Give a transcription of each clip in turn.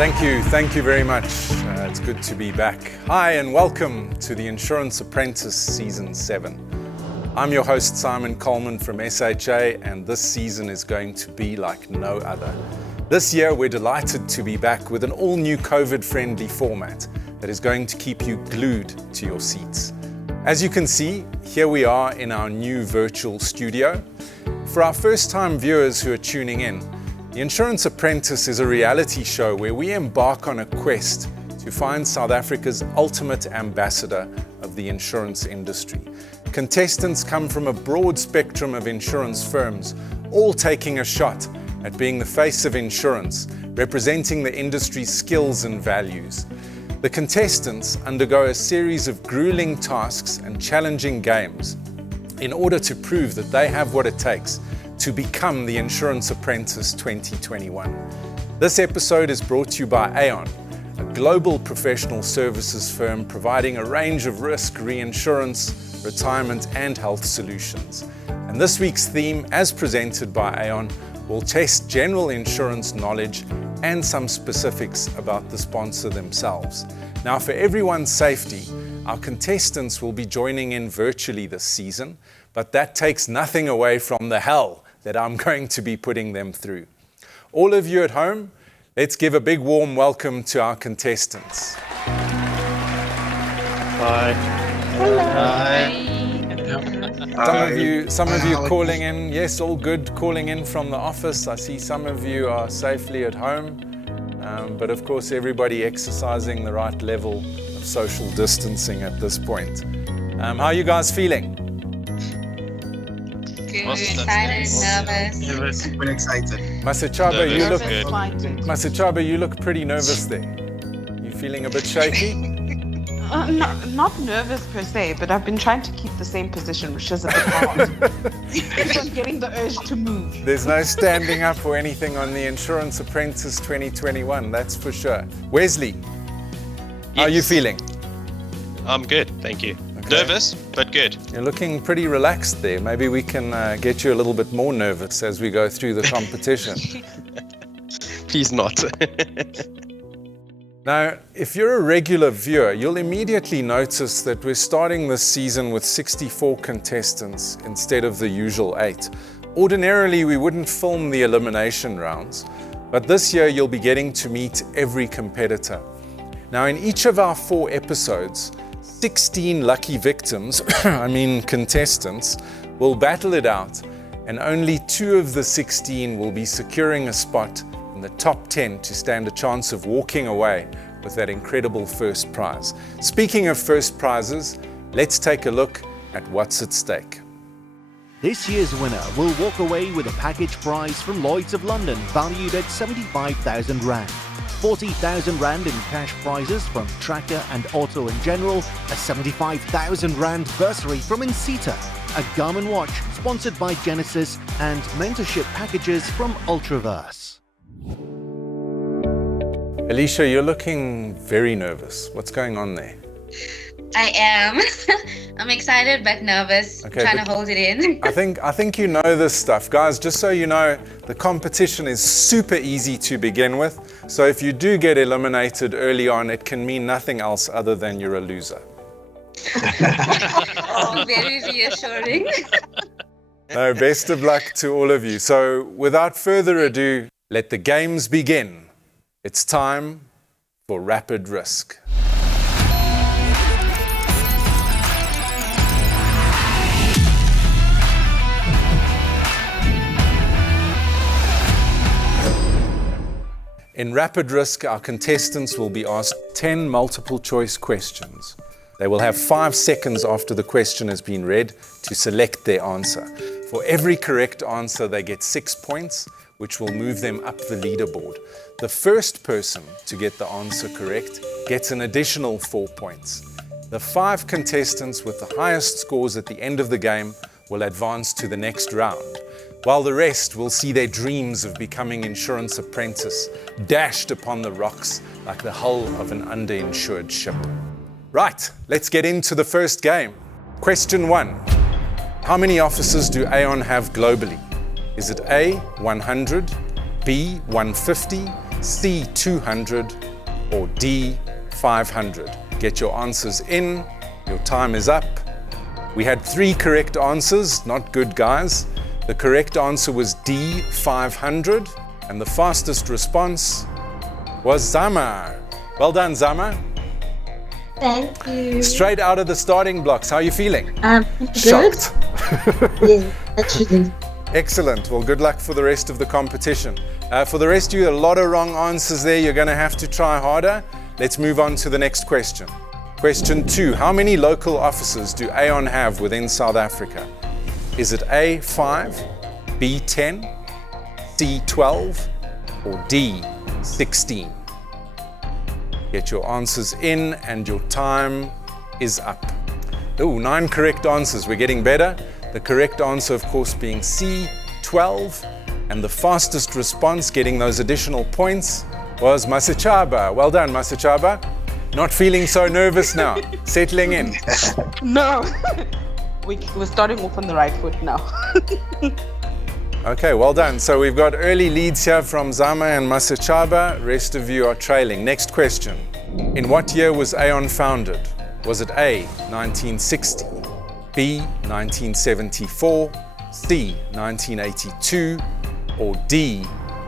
Thank you very much. It's good to be back. Hi and welcome to the Insurance Apprentice Season 7. I'm your host Simon Coleman from SHA, and this season is going to be like no other. This year we're delighted to be back with an all-new COVID-friendly format that is going to keep you glued to your seats. As you can see, here we are in our new virtual studio. For our first-time viewers who are tuning in, The Insurance Apprentice is a reality show where we embark on a quest to find South Africa's ultimate ambassador of the insurance industry. Contestants come from a broad spectrum of insurance firms, all taking a shot at being the face of insurance, representing the industry's skills and values. The contestants undergo a series of grueling tasks and challenging games in order to prove that they have what it takes to become the Insurance Apprentice 2021. This episode is brought to you by Aon, a global professional services firm providing a range of risk, reinsurance, retirement and health solutions. And this week's theme, as presented by Aon, will test general insurance knowledge and some specifics about the sponsor themselves. Now, for everyone's safety, our contestants will be joining in virtually this season, but that takes nothing away from the hell that I'm going to be putting them through. All of you at home, let's give a big warm welcome to our contestants. Hi. Hello. Hi. Some of you calling in, yes, all good, calling in from the office. I see some of you are safely at home, but of course everybody exercising the right level of social distancing at this point. How are you guys feeling? Good. Excited, nervous. We're excited. Masachaba, you look pretty nervous there. You feeling a bit shaky? Not nervous per se, but I've been trying to keep the same position, which is a bit hard. I'm getting the urge to move. There's no standing up or anything on the Insurance Apprentice 2021, that's for sure. Wesley, how are you feeling? I'm good, thank you. Okay. Nervous, but good. You're looking pretty relaxed there. Maybe we can get you a little bit more nervous as we go through the competition. Please not. Now, if you're a regular viewer, you'll immediately notice that we're starting this season with 64 contestants instead of the usual 8. Ordinarily, we wouldn't film the elimination rounds, but this year you'll be getting to meet every competitor. Now, in each of our 4 episodes, 16 lucky victims, contestants, will battle it out, and only 2 of the 16 will be securing a spot in the top 10 to stand a chance of walking away with that incredible first prize. Speaking of first prizes, let's take a look at what's at stake. This year's winner will walk away with a package prize from Lloyd's of London valued at £75,000. 40,000 Rand in cash prizes from Tracker and Auto in General, a 75,000 Rand bursary from Insita, a Garmin watch sponsored by Genesis, and mentorship packages from Ultraverse. Alicia, you're looking very nervous. What's going on there? I am. I'm excited but nervous. Okay, trying to hold it in. I think you know this stuff. Guys, just so you know, the competition is super easy to begin with. So if you do get eliminated early on, it can mean nothing else other than you're a loser. Very reassuring. No, best of luck to all of you. So without further ado, let the games begin. It's time for Rapid Risk. In Rapid Risk, our contestants will be asked 10 multiple choice questions. They will have 5 seconds after the question has been read to select their answer. For every correct answer, they get 6 points, which will move them up the leaderboard. The first person to get the answer correct gets an additional 4 points. The 5 contestants with the highest scores at the end of the game will advance to the next round, while the rest will see their dreams of becoming Insurance Apprentice dashed upon the rocks like the hull of an underinsured ship. Right, let's get into the first game. Question 1. How many offices do Aon have globally? Is it A, 100, B, 150, C, 200, or D, 500? Get your answers in. Your time is up. We had 3 correct answers. Not good, guys. The correct answer was D, 500. And the fastest response was Zama. Well done, Zama. Thank you. Straight out of the starting blocks. How are you feeling? Good. Shocked. Yeah, actually. Excellent. Well, good luck for the rest of the competition. For the rest of you, a lot of wrong answers there. You're going to have to try harder. Let's move on to the next question. Question 2. How many local offices do Aon have within South Africa? Is it A, 5, B, 10, C, 12, or D, 16? Get your answers in and your time is up. Oh, 9 correct answers. We're getting better. The correct answer, of course, being C, 12. And the fastest response, getting those additional points, was Masechaba. Well done, Masechaba. Not feeling so nervous now. Settling in. No. We're starting off on the right foot now. Okay, well done. So we've got early leads here from Zama and Masechaba. Rest of you are trailing. Next question. In what year was Aon founded? Was it A, 1960, B, 1974, C, 1982, or D,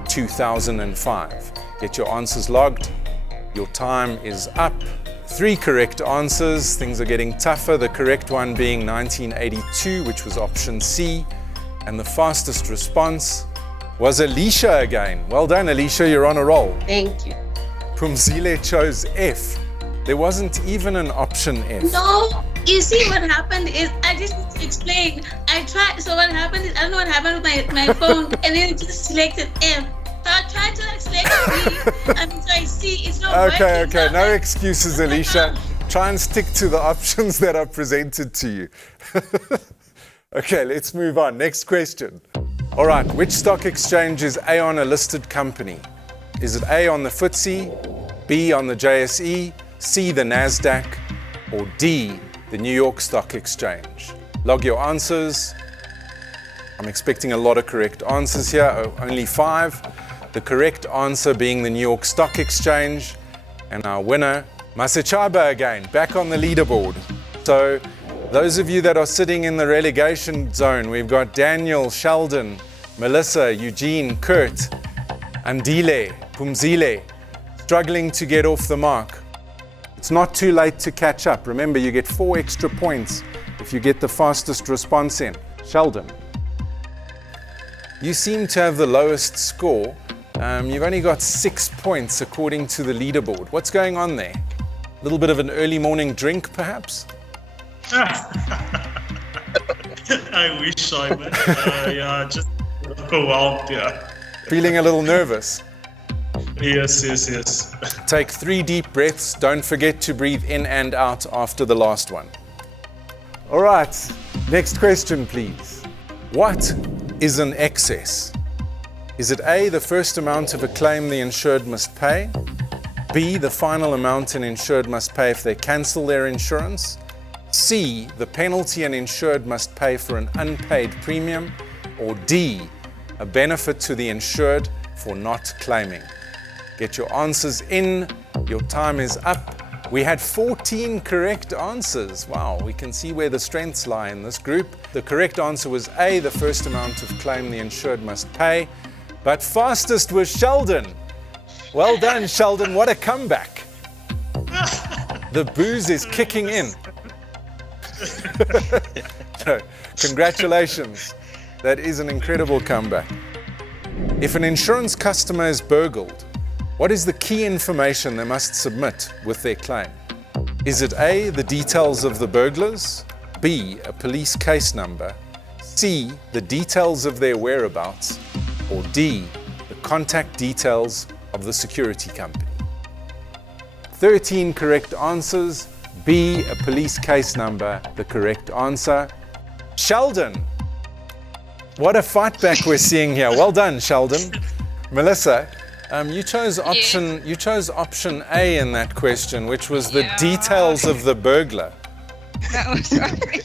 2005? Get your answers logged. Your time is up. 3 correct answers. Things are getting tougher. The correct one being 1982, which was option C. And the fastest response was Alicia again. Well done, Alicia. You're on a roll. Thank you. Pumzile chose F. There wasn't even an option F. No, you see what happened is, I just need to explain. I tried, so what happened is, I don't know what happened with my phone, and then it just selected F. So I tried to select B, and so I see it's not working. Okay. So No excuses, Alicia. Try and stick to the options that are presented to you. Okay, let's move on. Next question. All right, which stock exchange is Aon a listed company? Is it A on the Ftse, B on the JSE, C the Nasdaq, or D the New York Stock Exchange? Log your answers. I'm expecting a lot of correct answers here, only 5. The correct answer being the New York Stock Exchange. And our winner, Masechaba again, back on the leaderboard. So those of you that are sitting in the relegation zone, we've got Daniel, Sheldon, Melissa, Eugene, Kurt, Andile, Pumzile, struggling to get off the mark. It's not too late to catch up. Remember, you get 4 extra points if you get the fastest response in. Sheldon, you seem to have the lowest score. You've only got 6 points according to the leaderboard. What's going on there? A little bit of an early morning drink, perhaps? I wish, Simon. Yeah, just overwhelmed, yeah. Feeling a little nervous? Yes. Take 3 deep breaths. Don't forget to breathe in and out after the last one. All right, next question, please. What is an excess? Is it A, the first amount of a claim the insured must pay? B, the final amount an insured must pay if they cancel their insurance? C, the penalty an insured must pay for an unpaid premium? Or D, a benefit to the insured for not claiming? Get your answers in. Your time is up. We had 14 correct answers. Wow, we can see where the strengths lie in this group. The correct answer was A, the first amount of claim the insured must pay. But fastest was Sheldon. Well done, Sheldon. What a comeback. The booze is kicking in. So, congratulations. That is an incredible comeback. If an insurance customer is burgled, what is the key information they must submit with their claim? Is it A, the details of the burglars, B, a police case number, C, the details of their whereabouts, or D, the contact details of the security company? 13 correct answers. B, a police case number, the correct answer. Sheldon, what a fight back we're seeing here. Well done, Sheldon. Melissa, you chose option A in that question, which was the details of the burglar. That was right.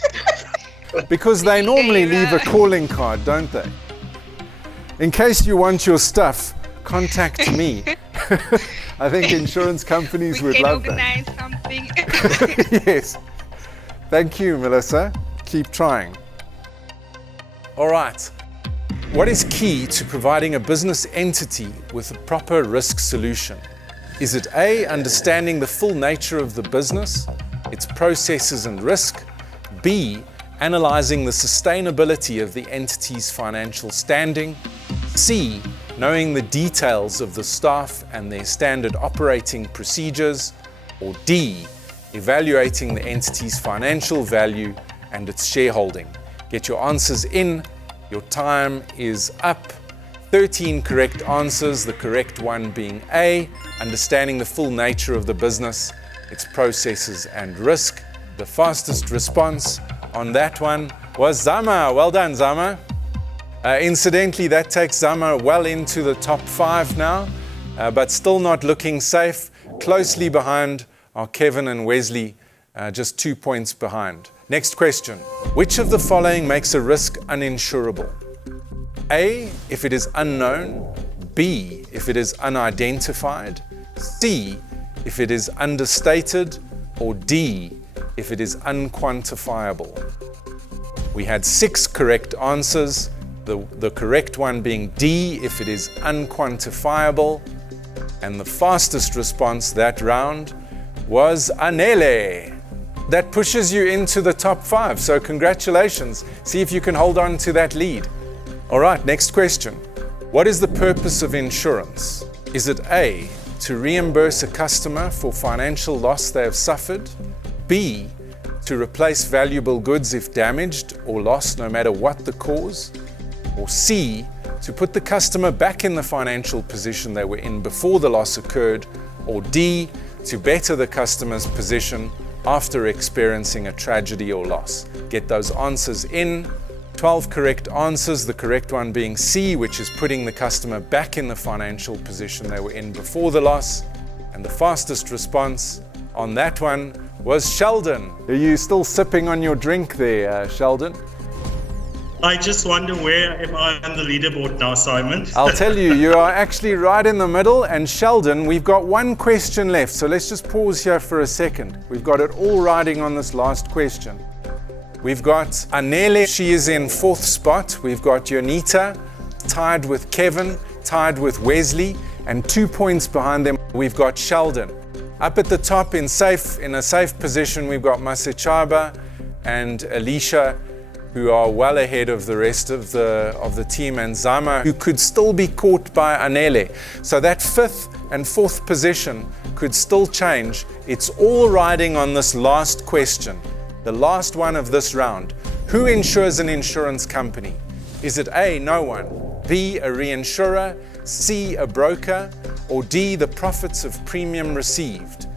Because they normally leave a calling card, don't they? In case you want your stuff, contact me. I think insurance companies We would can love that. organize something. Yes. Thank you, Melissa. Keep trying. All right. What is key to providing a business entity with a proper risk solution? Is it A, understanding the full nature of the business, its processes and risk? B, analyzing the sustainability of the entity's financial standing? C, knowing the details of the staff and their standard operating procedures? Or D, evaluating the entity's financial value and its shareholding? Get your answers in. Your time is up. 13 correct answers, the correct one being A, understanding the full nature of the business, its processes and risk. The fastest response on that one was Zama. Well done, Zama. Incidentally, that takes Zama well into the top 5 now, but still not looking safe. Closely behind are Kevin and Wesley, just 2 points behind. Next question. Which of the following makes a risk uninsurable? A, if it is unknown. B, if it is unidentified. C, if it is understated. Or D, if it is unquantifiable. We had 6 correct answers. The correct one being D, if it is unquantifiable. And the fastest response that round was Anele. That pushes you into the top 5, so congratulations. See if you can hold on to that lead. All right, next question. What is the purpose of insurance? Is it A, to reimburse a customer for financial loss they have suffered? B, to replace valuable goods if damaged or lost, no matter what the cause? Or C, to put the customer back in the financial position they were in before the loss occurred? Or D, to better the customer's position after experiencing a tragedy or loss? Get those answers in. 12 correct answers, the correct one being C, which is putting the customer back in the financial position they were in before the loss. And the fastest response on that one was Sheldon. Are you still sipping on your drink there, Sheldon? I just wonder, where am I on the leaderboard now, Simon? I'll tell you, you are actually right in the middle. And Sheldon, we've got one question left, so let's just pause here for a second. We've got it all riding on this last question. We've got Anele, she is in 4th spot. We've got Yonita, tied with Kevin, tied with Wesley, and 2 points behind them, we've got Sheldon. Up at the top in a safe position, we've got Masechaba and Alicia, who are well ahead of the rest of the team, and Zama, who could still be caught by Anele. So that 5th and 4th position could still change. It's all riding on this last question, the last one of this round. Who insures an insurance company? Is it A, no one, B, a reinsurer, C, a broker, or D, the profits of premium received?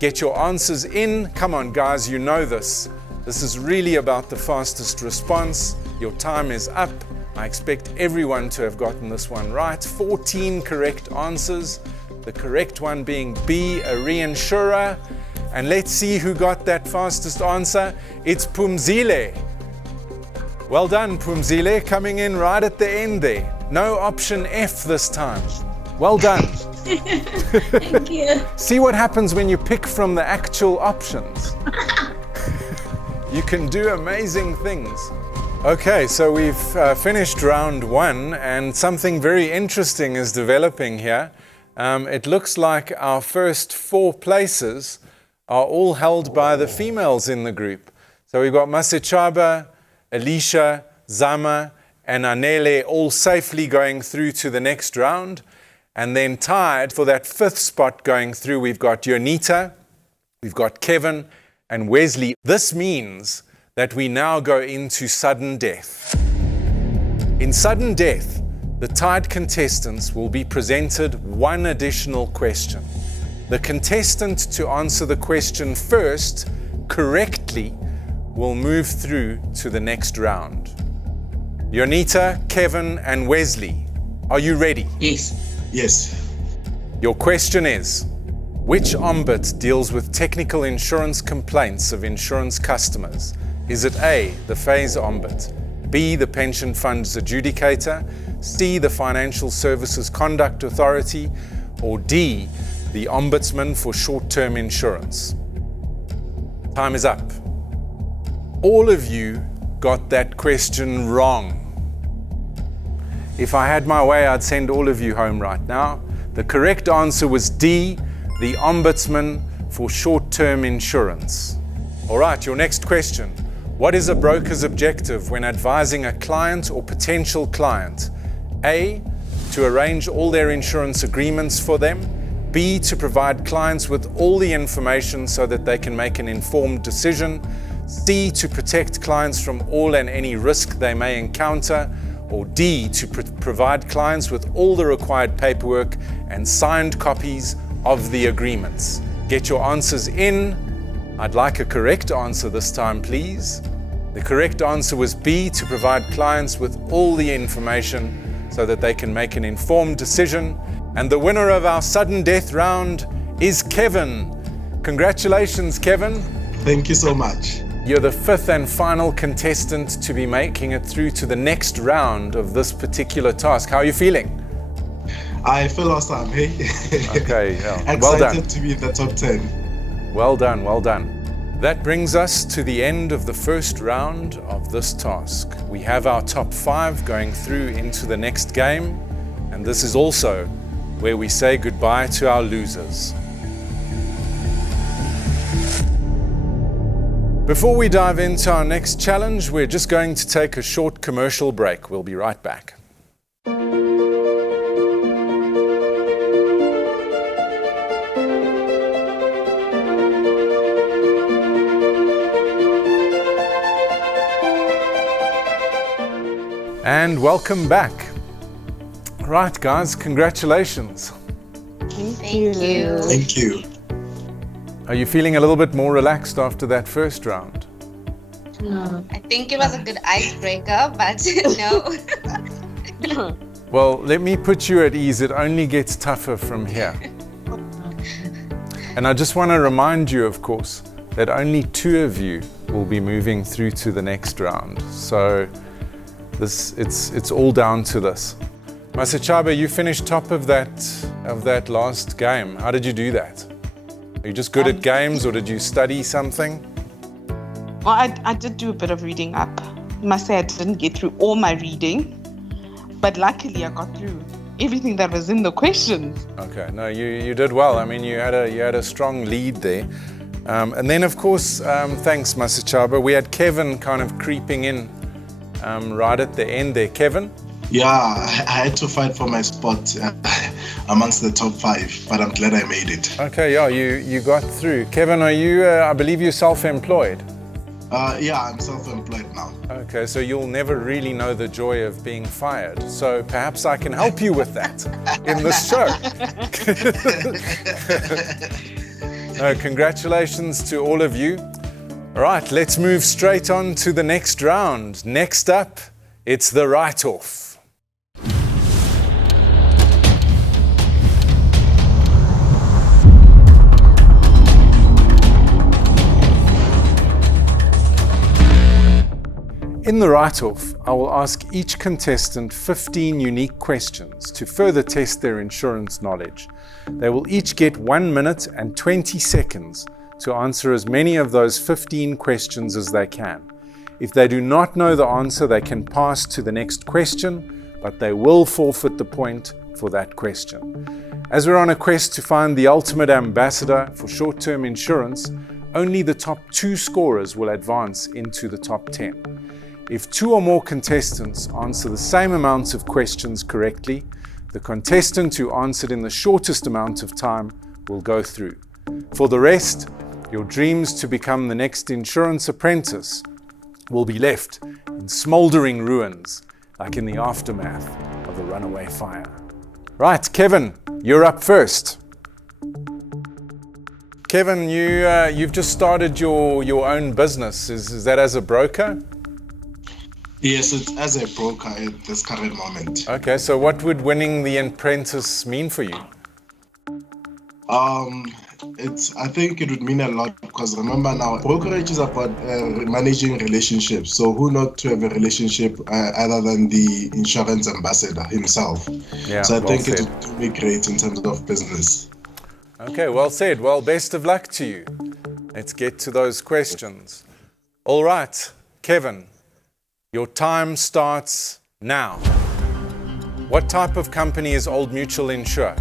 Get your answers in. Come on, guys, you know this. This is really about the fastest response. Your time is up. I expect everyone to have gotten this one right. 14 correct answers. The correct one being B, a reinsurer. And let's see who got that fastest answer. It's Pumzile. Well done, Pumzile, coming in right at the end there. No option F this time. Well done. Thank you. See what happens when you pick from the actual options. You can do amazing things. Okay, so we've finished round 1, and something very interesting is developing here. It looks like our first 4 places are all held by the females in the group. So we've got Masechaba, Alicia, Zama, and Anele all safely going through to the next round. And then tied for that 5th spot going through, we've got Yonita, we've got Kevin, and Wesley. This means that we now go into sudden death. In sudden death, the tied contestants will be presented one additional question. The contestant to answer the question first correctly will move through to the next round. Yonita, Kevin, and Wesley, are you ready? Yes. Your question is, which ombit deals with technical insurance complaints of insurance customers? Is it A, the Ftse ombit, B, the pension funds adjudicator, C, the financial services conduct authority, or D, the Ombudsman for short-term insurance? Time is up. All of you got that question wrong. If I had my way, I'd send all of you home right now. The correct answer was D, the Ombudsman for short-term insurance. All right, your next question. What is a broker's objective when advising a client or potential client? A, to arrange all their insurance agreements for them. B, to provide clients with all the information so that they can make an informed decision. C, to protect clients from all and any risk they may encounter. Or D, to provide clients with all the required paperwork and signed copies of the agreements. Get your answers in. I'd like a correct answer this time, please. The correct answer was B, to provide clients with all the information so that they can make an informed decision. And the winner of our sudden death round is Kevin. Congratulations, Kevin. Thank you so much. You're the fifth and final contestant to be making it through to the next round of this particular task. How are you feeling? I feel awesome, hey? Okay, yeah. Excited Well done. to be in the top 10. Well done, well done. That brings us to the end of the first round of this task. We have our top 5 going through into the next game, and this is also where we say goodbye to our losers. Before we dive into our next challenge, we're just going to take a short commercial break. We'll be right back. And welcome back. Right, guys, congratulations. Thank you. Thank you. Are you feeling a little bit more relaxed after that first round? No. I think it was a good icebreaker, but no. Well, let me put you at ease. It only gets tougher from here. And I just want to remind you, of course, that only 2 of you will be moving through to the next round. So it's all down to this. Masachaba, you finished top of that last game. How did you do that? Are you just good at games, or did you study something? Well, I did do a bit of reading up. I must say I didn't get through all my reading, but luckily I got through everything that was in the questions. Okay, no, you did well. I mean, you had a strong lead there. And then, of course, thanks, Masachaba, we had Kevin kind of creeping in right at the end there. Kevin? Yeah, I had to fight for my spot amongst the top 5, but I'm glad I made it. Okay, yeah, you got through. Kevin, are you, I believe you're self-employed? Yeah, I'm self-employed now. Okay, so you'll never really know the joy of being fired. So perhaps I can help you with that in this show. No, congratulations to all of you. All right, let's move straight on to the next round. Next up, it's the write-off. In the write-off, I will ask each contestant 15 unique questions to further test their insurance knowledge. They will each get 1 minute and 20 seconds to answer as many of those 15 questions as they can. If they do not know the answer, they can pass to the next question, but they will forfeit the point for that question. As we're on a quest to find the ultimate ambassador for short-term insurance, only the top 2 scorers will advance into the top 10. If 2 or more contestants answer the same amounts of questions correctly, the contestant who answered in the shortest amount of time will go through. For the rest, your dreams to become the next insurance apprentice will be left in smouldering ruins, like in the aftermath of a runaway fire. Right, Kevin, you're up first. Kevin, you've just started your own business. Is that as a broker? Yes, it's as a broker at this current moment. Okay, so what would winning the Apprentice mean for you? I think it would mean a lot because remember now, brokerage is about managing relationships. So who not to have a relationship other than the insurance ambassador himself? Yeah, so I well think said. it would be great in terms of business. Okay, well said. Well, best of luck to you. Let's get to those questions. All right, Kevin, your time starts now. What type of company is Old Mutual Insure?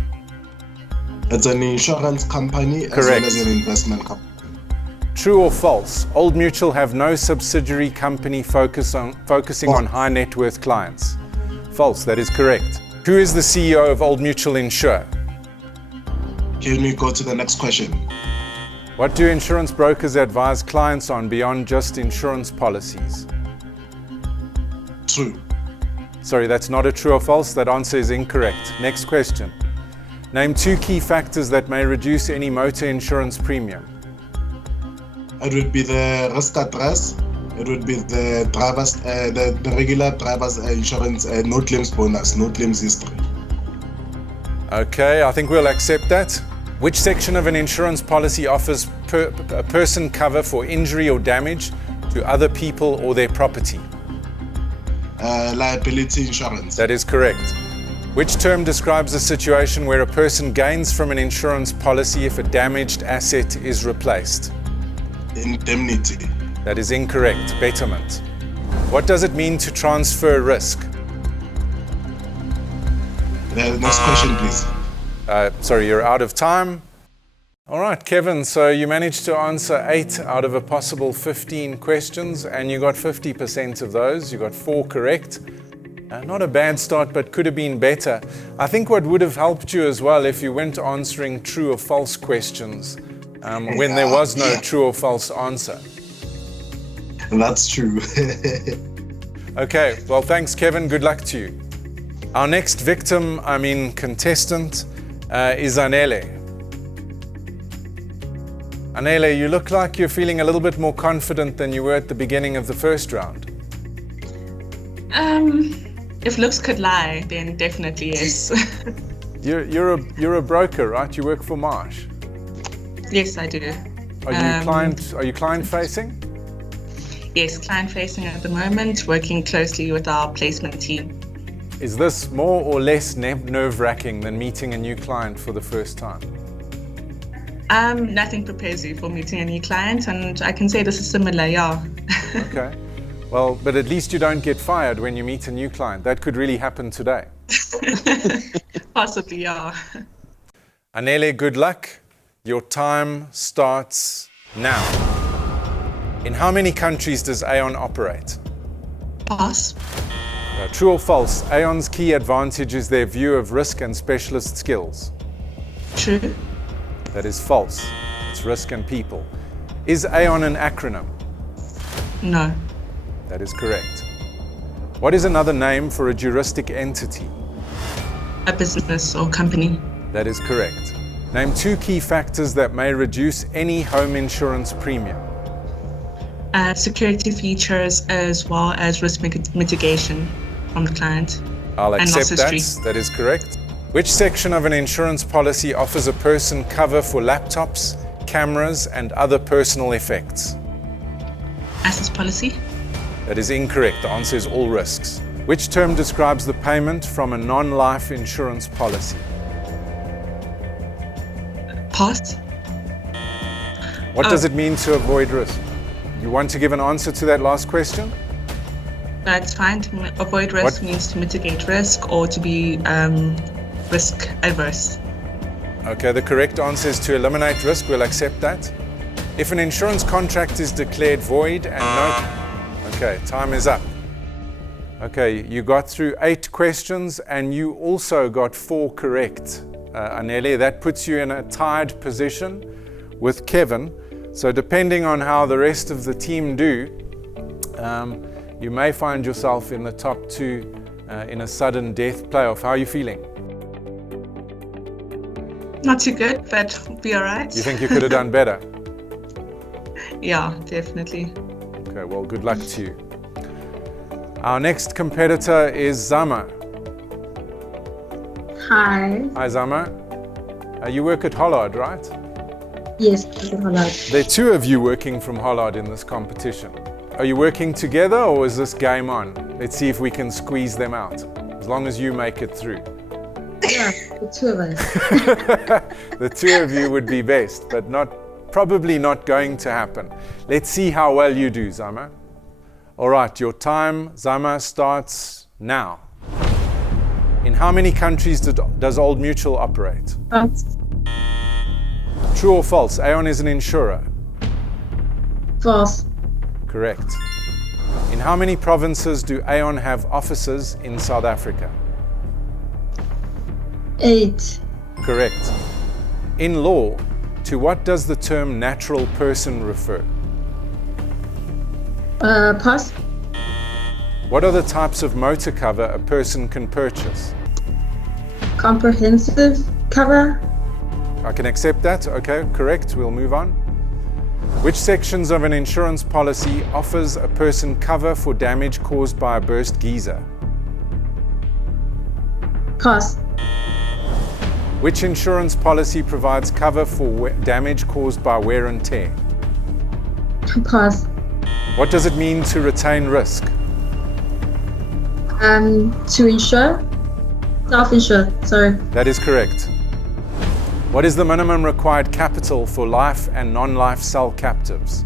It's an insurance company as Correct. well as an investment company. True or false? Old Mutual have no subsidiary company focusing on high net worth clients. False, that is correct. Who is the CEO of Old Mutual Insure? Can we go to the next question? What do insurance brokers advise clients on beyond just insurance policies? True. Sorry, that's not a true or false. That answer is incorrect. Next question. Name 2 key factors that may reduce any motor insurance premium. It would be the risk address. It would be the driver's, the regular driver's insurance, no claims bonus, no claims history. Okay, I think we'll accept that. Which section of an insurance policy offers a person cover for injury or damage to other people or their property? Liability insurance. That is correct. Which term describes a situation where a person gains from an insurance policy if a damaged asset is replaced? Indemnity. That is incorrect. Betterment. What does it mean to transfer risk? The next question, please. Sorry, you're out of time. All right, Kevin, so you managed to answer 8 out of a possible 15 questions, and you got 50% of those. You got 4 correct. Not a bad start, but could have been better. I think what would have helped you as well if you weren't answering true or false questions when there was no true or false answer. That's true. Okay, well, thanks, Kevin. Good luck to you. Our next contestant is Anele. Anele, you look like you're feeling a little bit more confident than you were at the beginning of the first round. If looks could lie, then definitely yes. You're a broker, right? You work for Marsh. Yes, I do. Are you client facing? Yes, client facing at the moment, working closely with our placement team. Is this more or less nerve-wracking than meeting a new client for the first time? Nothing prepares you for meeting a new client, and I can say this is similar, yeah. Okay. Well, but at least you don't get fired when you meet a new client. That could really happen today. Possibly, yeah. Anele, good luck. Your time starts now. In how many countries does Aon operate? Pass. True or false? Aon's key advantage is their view of risk and specialist skills. True. That is false. It's risk and people. Is Aon an acronym? No. That is correct. What is another name for a juristic entity? A business or company. That is correct. Name 2 key factors that may reduce any home insurance premium. Security features as well as risk mitigation from the client. I'll accept and that. history. That is correct. Which section of an insurance policy offers a person cover for laptops, cameras, and other personal effects? Assets policy. That is incorrect. The answer is all risks. Which term describes the payment from a non-life insurance policy? Pass. What does it mean to avoid risk? You want to give an answer to that last question? That's fine. To avoid risk means to mitigate risk or to be risk adverse. Okay, the correct answer is to eliminate risk. We'll accept that. If an insurance contract is declared void and no... Okay, time is up. Okay, you got through 8 questions and you also got 4 correct, Anele. That puts you in a tied position with Kevin. So depending on how the rest of the team do, you may find yourself in the top 2 in a sudden death playoff. How are you feeling? Not too good, but we'll be all right. You think you could have done better? Yeah, definitely. Okay, well, good luck to you. Our next competitor is Zama. Hi. Hi, Zama. You work at Hollard, right? Yes, working hard. There are two of you working from Hollard in this competition. Are you working together or is this game on? Let's see if we can squeeze them out, as long as you make it through. Yeah, the two of us. The two of you would be best, but probably not going to happen. Let's see how well you do, Zama. All right, your time, Zama, starts now. In how many countries does Old Mutual operate? True or false? Aon is an insurer. False. Correct. In how many provinces do Aon have offices in South Africa? 8. Correct. In law, to what does the term natural person refer? Pass. What are the types of motor cover a person can purchase? Comprehensive cover. I can accept that. Okay, correct. We'll move on. Which sections of an insurance policy offers a person cover for damage caused by a burst geyser? Pass. Which insurance policy provides cover for damage caused by wear and tear? Pass. What does it mean to retain risk? To insure. Self-insure. Sorry. That is correct. What is the minimum required capital for life and non-life cell captives?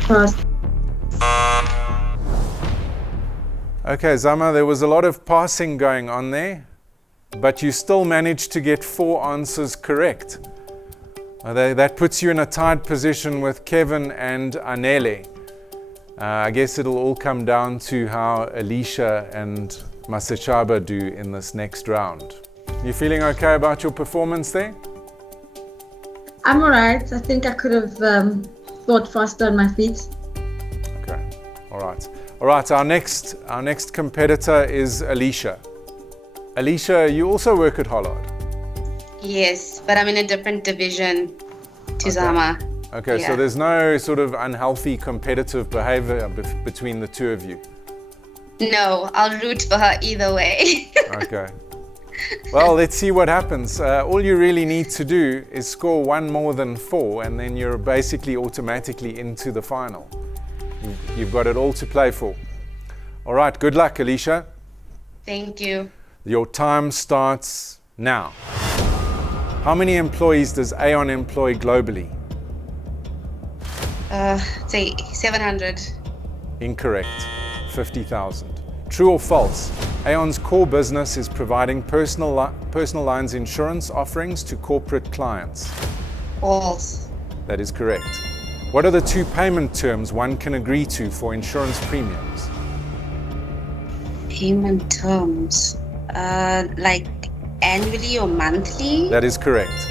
Pass. Okay, Zama, there was a lot of passing going on there, but you still managed to get 4 answers correct. That puts you in a tied position with Kevin and Anele. I guess it'll all come down to how Alicia and Masechaba do in this next round. You feeling okay about your performance there? I'm alright. I think I could have thought faster on my feet. Okay, all right. All right, our next competitor is Alicia. Alicia, you also work at Hollard. Yes, but I'm in a different division to Zama. Okay, Yeah. so there's no sort of unhealthy competitive behavior between the two of you. No, I'll root for her either way. Okay. Well, let's see what happens. All you really need to do is score 1 more than 4, and then you're basically automatically into the final. You've got it all to play for. All right, good luck, Alicia. Thank you. Your time starts now. How many employees does Aon employ globally? Say 700. Incorrect. 50,000. True or false? Aon's core business is providing personal lines insurance offerings to corporate clients. False. That is correct. What are the 2 payment terms one can agree to for insurance premiums? Payment terms. Like annually or monthly? That is correct.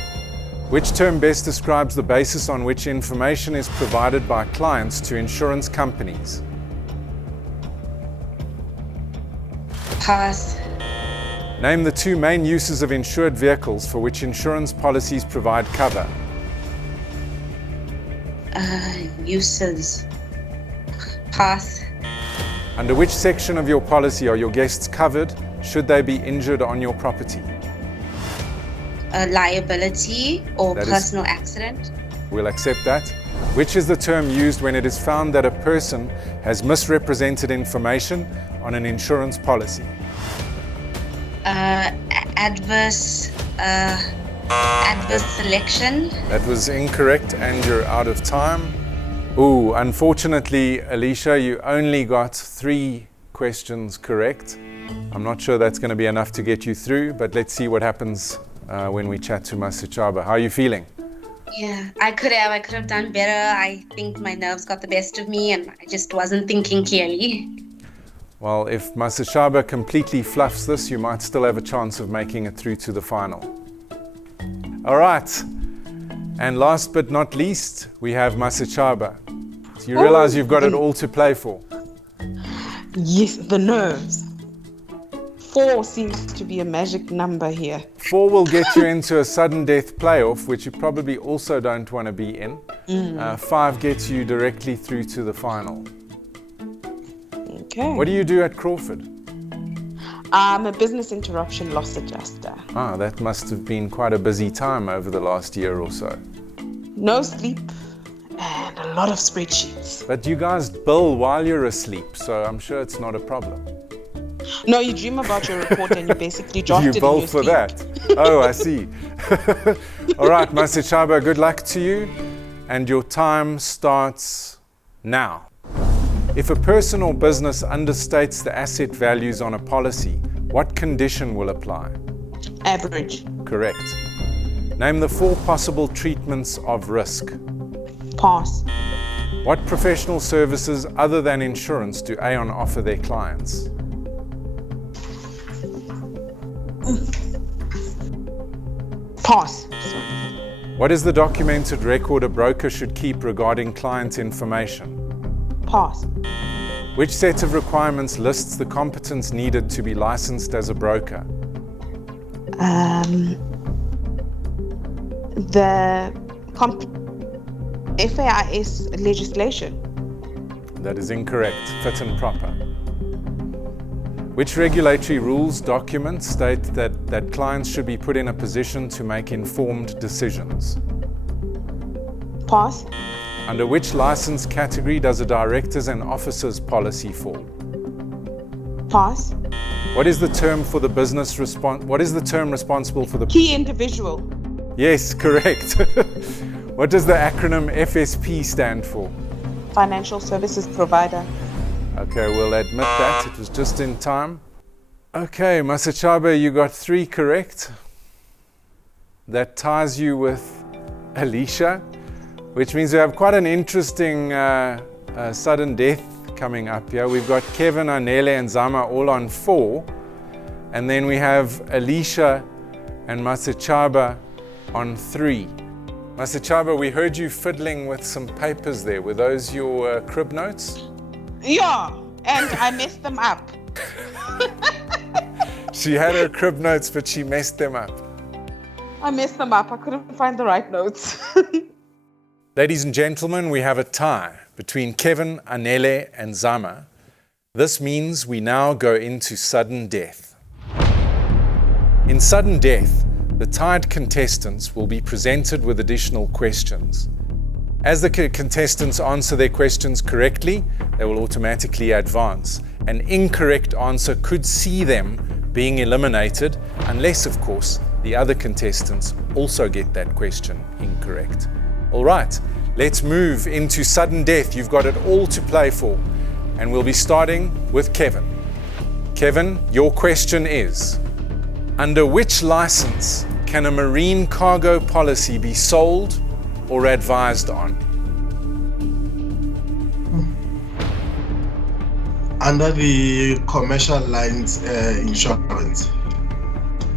Which term best describes the basis on which information is provided by clients to insurance companies? Pass. Name the 2 main uses of insured vehicles for which insurance policies provide cover. Uses. Pass. Under which section of your policy are your guests covered should they be injured on your property? Liability or That is- personal accident. We'll accept that. Which is the term used when it is found that a person has misrepresented information on an insurance policy? Adverse selection. That was incorrect and you're out of time. Ooh, unfortunately, Alicia, you only got 3 questions correct. I'm not sure that's going to be enough to get you through, but let's see what happens when we chat to Masechaba. How are you feeling? Yeah, I could have done better. I think my nerves got the best of me and I just wasn't thinking clearly. Well, if Masechaba completely fluffs this, you might still have a chance of making it through to the final. All right. And last but not least, we have Masechaba. So you realize you've got it all to play for. Yes, the nerves. 4 seems to be a magic number here. 4 will get you into a sudden death playoff, which you probably also don't want to be in. 5 gets you directly through to the final. Okay. What do you do at Crawford? I'm a business interruption loss adjuster. That must have been quite a busy time over the last year or so. No sleep and a lot of spreadsheets. But you guys bill while you're asleep, so I'm sure it's not a problem. No, you dream about your report and you basically draft You it in bill your for sleep. that. Oh, I see. All right, Masechaba, good luck to you. And your time starts now. If a person or business understates the asset values on a policy, what condition will apply? Average. Correct. Name the 4 possible treatments of risk. Pass. What professional services other than insurance do Aon offer their clients? Pass. What is the documented record a broker should keep regarding client information? Pass. Which set of requirements lists the competence needed to be licensed as a broker? The FAIS legislation. That is incorrect. Fit and proper. Which regulatory rules document state that clients should be put in a position to make informed decisions? Pass. Under which license category does a directors and officers policy fall? Pass. What is the term for the business What is the term responsible for the Key individual. Yes, correct. What does the acronym FSP stand for? Financial services provider. Okay, we'll admit that. It was just in time. Okay, Masechaba, you got 3 correct. That ties you with Alicia, which means we have quite an interesting sudden death coming up here. We've got Kevin, Anele, and Zama all on 4. And then we have Alicia and Masechaba on 3. Masechaba, we heard you fiddling with some papers there. Were those your crib notes? Yeah, and I messed them up. She had her crib notes, but she messed them up. I messed them up. I couldn't find the right notes. Ladies and gentlemen, we have a tie between Kevin, Anele, and Zama. This means we now go into sudden death. In sudden death, the tied contestants will be presented with additional questions. As the contestants answer their questions correctly, they will automatically advance. An incorrect answer could see them being eliminated, unless, of course, the other contestants also get that question incorrect. All right, let's move into sudden death. You've got it all to play for. And we'll be starting with Kevin. Kevin, your question is, under which license can a marine cargo policy be sold or advised on? Under the commercial lines insurance,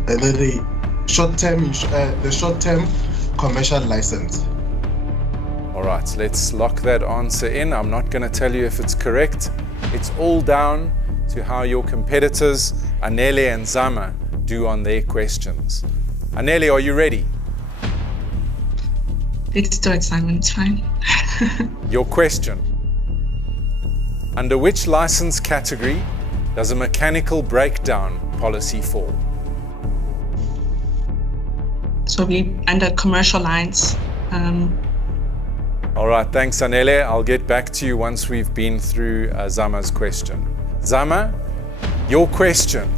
and then the short-term commercial license. All right, let's lock that answer in. I'm not going to tell you if it's correct. It's all down to how your competitors, Anele and Zama, do on their questions. Anele, are you ready? Let's do it, Simon. It's fine. Your question. Under which license category does a mechanical breakdown policy fall? So we under commercial lines. All right, thanks, Anele. I'll get back to you once we've been through Zama's question. Zama, your question.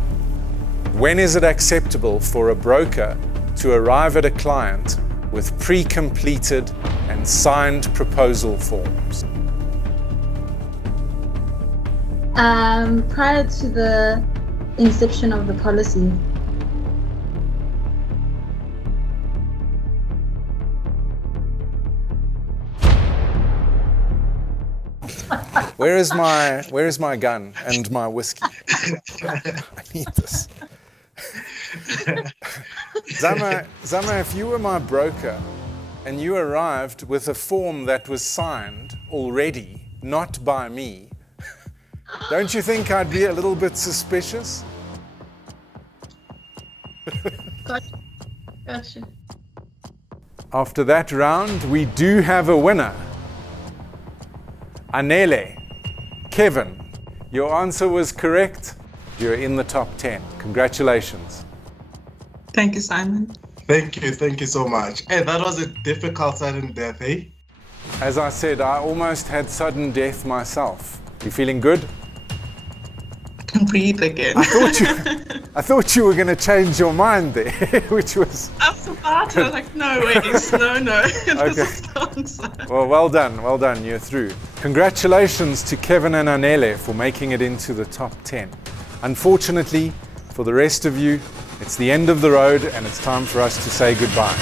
When is it acceptable for a broker to arrive at a client with pre-completed and signed proposal forms? Prior to the inception of the policy. Where is my gun and my whiskey? I need this. Zama, if you were my broker and you arrived with a form that was signed already, not by me, don't you think I'd be a little bit suspicious? Gotcha. After that round, we do have a winner. Anele, Kevin, your answer was correct. You're in the top 10. Congratulations. Thank you, Simon. Thank you so much. Hey, that was a difficult sudden death, eh? As I said, I almost had sudden death myself. You feeling good? I can breathe again. I thought you were going to change your mind there, which was... I was about to, like, no, wait, no. Okay. This is the answer. Well done, you're through. Congratulations to Kevin and Anele for making it into the top 10. Unfortunately, for the rest of you, it's the end of the road and it's time for us to say goodbye.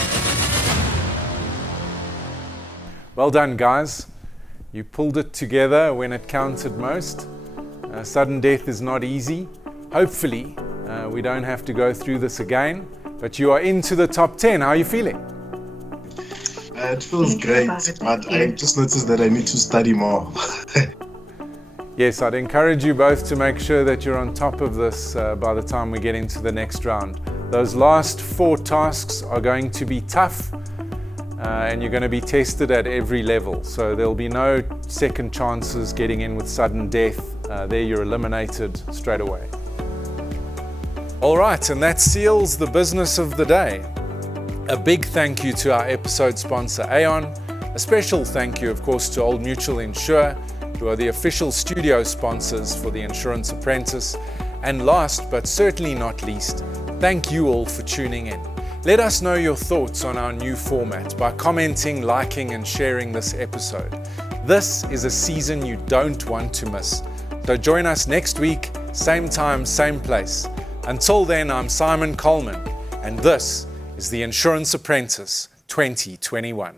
Well done, guys. You pulled it together when it counted most. Sudden death is not easy. Hopefully, we don't have to go through this again, but you are into the top 10. How are you feeling? It feels great, but I just noticed that I need to study more. Yes, I'd encourage you both to make sure that you're on top of this by the time we get into the next round. Those last 4 tasks are going to be tough, and you're going to be tested at every level. So there'll be no second chances getting in with sudden death. There you're eliminated straight away. All right, and that seals the business of the day. A big thank you to our episode sponsor, Aon. A special thank you, of course, to Old Mutual Insure, who are the official studio sponsors for the Insurance Apprentice. And last, but certainly not least, thank you all for tuning in. Let us know your thoughts on our new format by commenting, liking, and sharing this episode. This is a season you don't want to miss. So join us next week, same time, same place. Until then, I'm Simon Coleman, and this is the Insurance Apprentice 2021.